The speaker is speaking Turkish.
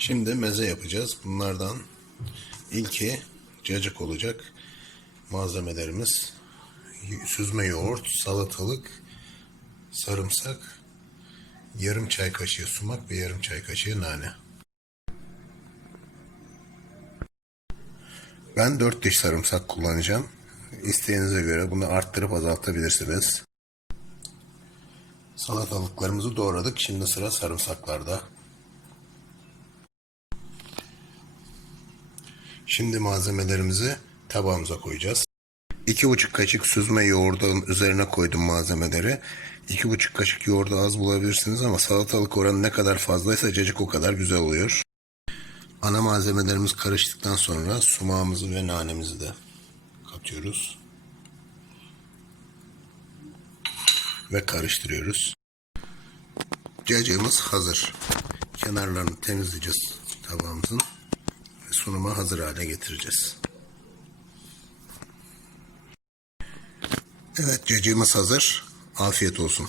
Şimdi meze yapacağız. Bunlardan ilki cacık olacak. Malzemelerimiz süzme yoğurt, salatalık, sarımsak, yarım çay kaşığı sumak ve yarım çay kaşığı nane. Ben 4 diş sarımsak kullanacağım. İsteğinize göre bunu arttırıp azaltabilirsiniz. Salatalıklarımızı doğradık. Şimdi sıra sarımsaklarda. Şimdi malzemelerimizi tabağımıza koyacağız. 2,5 kaşık süzme yoğurdun üzerine koydum malzemeleri. 2,5 kaşık yoğurdu az bulabilirsiniz ama salatalık oranı ne kadar fazlaysa cacık o kadar güzel oluyor. Ana malzemelerimiz karıştıktan sonra sumağımızı ve nanemizi de katıyoruz. Ve karıştırıyoruz. Cacığımız hazır. Kenarlarını temizleyeceğiz tabağımızın. Sunuma hazır hale getireceğiz. Evet cacığımız hazır. Afiyet olsun.